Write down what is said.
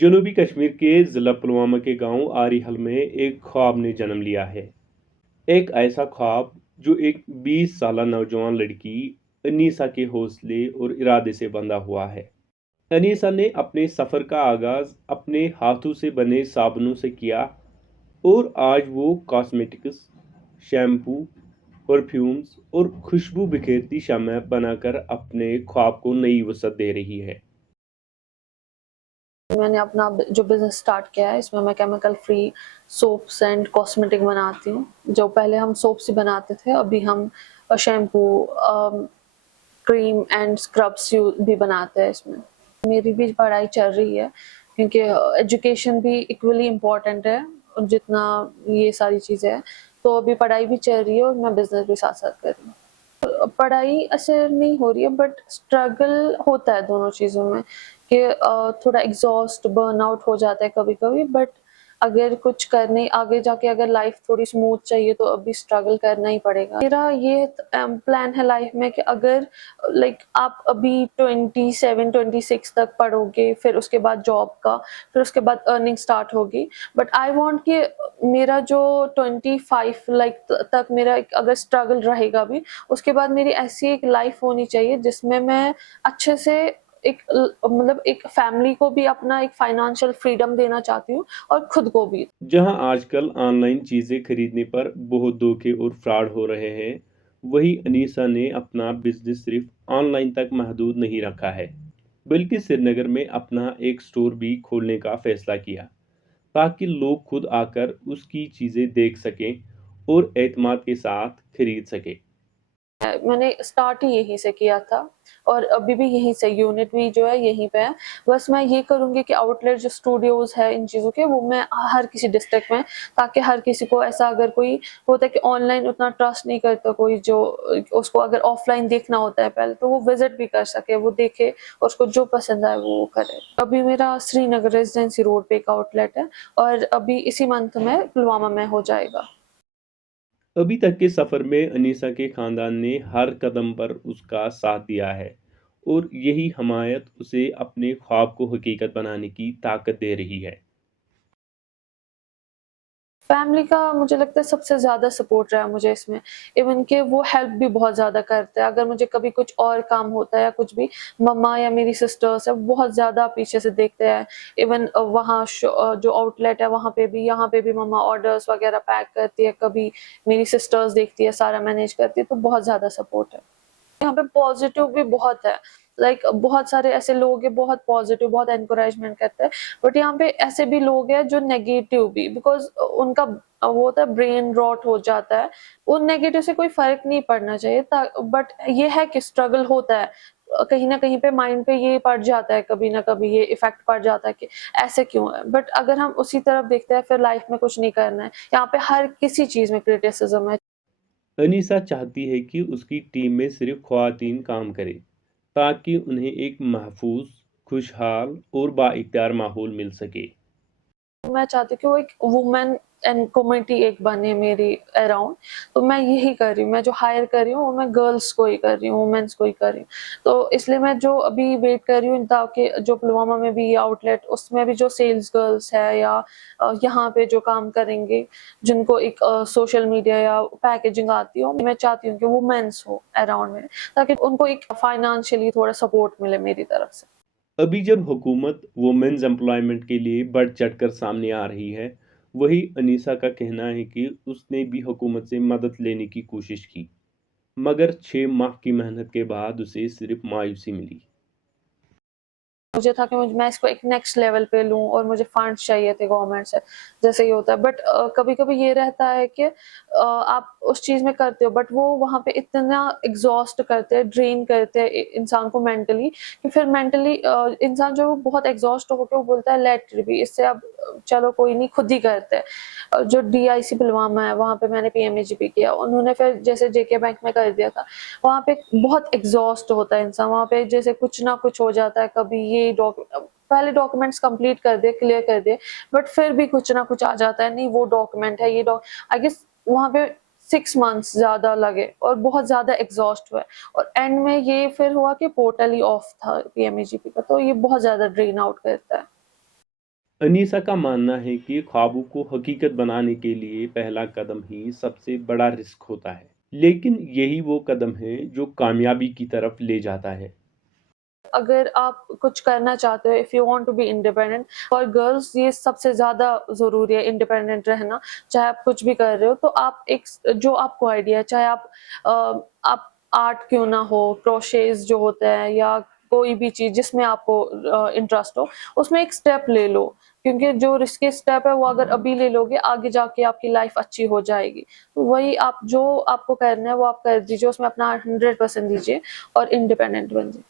जनूबी कश्मीर के ज़िला पुलवामा के गांव आरिहल में एक ख्वाब ने जन्म लिया है। एक ऐसा ख्वाब जो एक 20 साला नौजवान लड़की अनीसा के हौसले और इरादे से बंधा हुआ है। अनीसा ने अपने सफ़र का आगाज़ अपने हाथों से बने साबुनों से किया और आज वो कॉस्मेटिक्स, शैम्पू, परफ्यूम्स और खुशबू बिखेरती शम्में बनाकर अपने ख्वाब को नई वसअत दे रही है। मैंने अपना जो बिज़नेस स्टार्ट किया है, इसमें मैं chemical free soaps and cosmetic बनाती हूँ। जो पहले हम सोप्स ही बनाते थे, अभी हम शैम्पू, क्रीम एंड स्क्रब्स भी बनाते हैं इसमें। मेरी भी पढ़ाई चल रही है क्योंकि एजुकेशन भी इक्वली इम्पोर्टेंट है जितना ये सारी चीज़ें हैं। तो अभी पढ़ाई भी चल रही है और मैं बिज़नेस भी साथ-साथ कर रही हूँ। पढ़ाई असर नहीं हो रही है बट स्ट्रगल होता है दोनों चीज़ों में कि थोड़ा एग्ज़ॉस्ट, बर्नआउट हो जाता है कभी-कभी, बट अगर कुछ करने आगे जाके अगर लाइफ थोड़ी स्मूथ चाहिए तो अभी स्ट्रगल करना ही पड़ेगा। मेरा ये प्लान है लाइफ में कि अगर आप अभी 27-26 तक पढ़ोगे, फिर उसके बाद जॉब का, फिर उसके बाद अर्निंग स्टार्ट होगी। बट आई वांट कि मेरा जो 25 तक मेरा एक अगर स्ट्रगल रहेगा भी, उसके बाद मेरी ऐसी एक लाइफ होनी चाहिए जिसमें मैं अच्छे से मतलब एक फैमिली को भी अपना एक फाइनेंशियल फ्रीडम देना चाहती हूँ और खुद को भी। जहां आजकल ऑनलाइन चीज़ें खरीदने पर बहुत धोखे और फ्रॉड हो रहे हैं, वहीं अनीसा ने अपना बिजनेस सिर्फ ऑनलाइन तक महदूद नहीं रखा है, बल्कि श्रीनगर में अपना एक स्टोर भी खोलने का फैसला किया, ताकि लोग खुद आकर उसकी चीज़ें देख सकें और एतमाद के साथ खरीद सकें। मैंने स्टार्ट ही यहीं से किया था और अभी भी यहीं से यूनिट भी जो है यहीं पे है। बस मैं ये करूँगी कि आउटलेट जो स्टूडियोज़ है इन चीज़ों के, वो मैं हर किसी डिस्ट्रिक्ट में, ताकि हर किसी को ऐसा अगर कोई होता है कि ऑनलाइन उतना ट्रस्ट नहीं करता कोई, जो उसको अगर ऑफलाइन देखना होता है पहले, तो वो विज़िट भी कर सके, वो देखे और उसको जो पसंद आए वो करे। अभी मेरा श्रीनगर रेज़िडेंसी रोड पे एक आउटलेट है और अभी इसी मंथ में पुलवामा में हो जाएगा। अभी तक के सफ़र में अनीसा के ख़ानदान ने हर कदम पर उसका साथ दिया है और यही हमायत उसे अपने ख्वाब को हकीकत बनाने की ताकत दे रही है। फैमिली का मुझे लगता है सबसे ज़्यादा सपोर्ट रहा है मुझे इसमें। इवन कि वो हेल्प भी बहुत ज़्यादा करते हैं। अगर मुझे कभी कुछ और काम होता है या कुछ भी, मम्मा या मेरी सिस्टर्स हैं, बहुत ज़्यादा पीछे से देखते हैं। इवन जो आउटलेट है वहाँ पे भी, यहाँ पे भी मम्मा ऑर्डर्स वगैरह पैक करती है, कभी मेरी सिस्टर्स देखती है, सारा मैनेज करती है, तो बहुत ज़्यादा सपोर्ट है। यहाँ पे पॉजिटिव भी बहुत है। बहुत सारे ऐसे लोग हैं, बहुत पॉजिटिव, बहुत एनकरेजमेंट करते हैं। बट यहाँ पे ऐसे भी लोग हैं जो नेगेटिव भी, बिकॉज़ उनका वो होता है, ब्रेन रॉट हो जाता है। वो नेगेटिव से कोई फ़र्क नहीं पड़ना चाहिए, बट ये है कि स्ट्रगल होता है। कहीं न कहीं पे माइंड पे ये पड़ जाता है, कभी न कभी ये इफ़ेक्ट पड़ जाता है कि ऐसे क्यों है? बट अगर हम उसी तरफ देखते हैं, फिर लाइफ़ में कुछ नहीं करना है। यहाँ पे हर किसी चीज़ में क्रिटिसिज़्म है। अनीसा चाहती है कि उसकी टीम में सिर्फ ख्वातीन काम करें, ताकि उन्हें एक महफूज, खुशहाल और बाइख्तियार माहौल मिल सके। मैं चाहती हूँ कि वो एक वुमेन एंड कम्युनिटी एक बने मेरी अराउंड, तो मैं यही कर रही हूँ। मैं जो हायर कर रही हूँ वो मैं गर्ल्स को ही कर रही हूँ, वुमेन्स को ही कर रही हूँ। तो इसलिए मैं जो अभी वेट कर रही हूँ ताकि जो पुलवामा में भी ये आउटलेट, उसमें भी जो सेल्स गर्ल्स है या यहाँ पे जो काम करेंगे, जिनको एक सोशल मीडिया या पैकेजिंग आती हो, मैं चाहती हूँ कि वुमेन्स हो अराउंड में, ताकि उनको एक फाइनेंशियली थोड़ा सपोर्ट मिले मेरी तरफ से। अभी जब हुकूमत वुमेन्स एम्प्लॉयमेंट के लिए बढ़ चढ़कर सामने आ रही है, वही अनीसा का कहना है कि उसने भी हुकूमत से मदद लेने की कोशिश की, मगर 6 माह की मेहनत के बाद उसे सिर्फ मायूसी मिली। मुझे था कि मैं इसको एक नेक्स्ट लेवल पे लूँ और मुझे फंड्स चाहिए थे गवर्नमेंट से, जैसे ये होता है। बट कभी-कभी ये रहता है कि आप उस चीज़ में करते हो बट वो वहाँ पे इतना एग्ज़ॉस्ट करते हैं, ड्रेन करते हैं इंसान को मेंटली, कि फिर मेंटली इंसान जो बहुत एग्ज़ॉस्ट होके वो बोलता है लेट इट बी, इससे अब चलो कोई नहीं, खुद ही करते हैं। जो डीआईसी पुलवामा है वहाँ पे मैंने पीएमएजीपी किया, उन्होंने फिर जैसे जेके बैंक में कर दिया था। वहाँ पे बहुत एग्ज़ॉस्ट होता है इंसान, वहाँ पे जैसे कुछ ना कुछ हो जाता है, कभी ये पहले डॉक्यूमेंट्स कंप्लीट कर दिए, क्लियर कर दिए, बट फिर भी कुछ ना कुछ आ जाता है, नहीं वो डॉक्यूमेंट है, ये डॉ आई गेस वहाँ पे 6 मंथ्स ज़्यादा लगे और बहुत ज़्यादा एग्ज़ॉस्ट हुए और एंड में ये फिर हुआ कि पोर्टल ही ऑफ था पीएमईजीपी का, तो ये बहुत ज़्यादा ड्रेन आउट करता है। अनीसा का मानना है कि ख्वाबों को हकीकत बनाने के लिए पहला कदम ही सबसे बड़ा रिस्क होता है, लेकिन यही वो कदम है जो कामयाबी की तरफ ले जाता है। अगर आप कुछ करना चाहते हो, if you want to be independent, for girls ये सबसे ज़्यादा ज़रूरी है इंडिपेंडेंट रहना। चाहे आप कुछ भी कर रहे हो तो आप एक जो आपको आइडिया है, चाहे आप आर्ट क्यों ना हो, क्रोशेज़ जो होता है या कोई भी चीज़ जिसमें आपको इंटरेस्ट हो, उसमें एक स्टेप ले लो। क्योंकि जो रिस्की स्टेप है वो अगर अभी ले लोगे, आगे जाके आपकी लाइफ़ अच्छी हो जाएगी। तो वही आप जो आपको करना है वो आप कर दीजिए, उसमें अपना 100% दीजिए और इंडिपेंडेंट बन जाइए।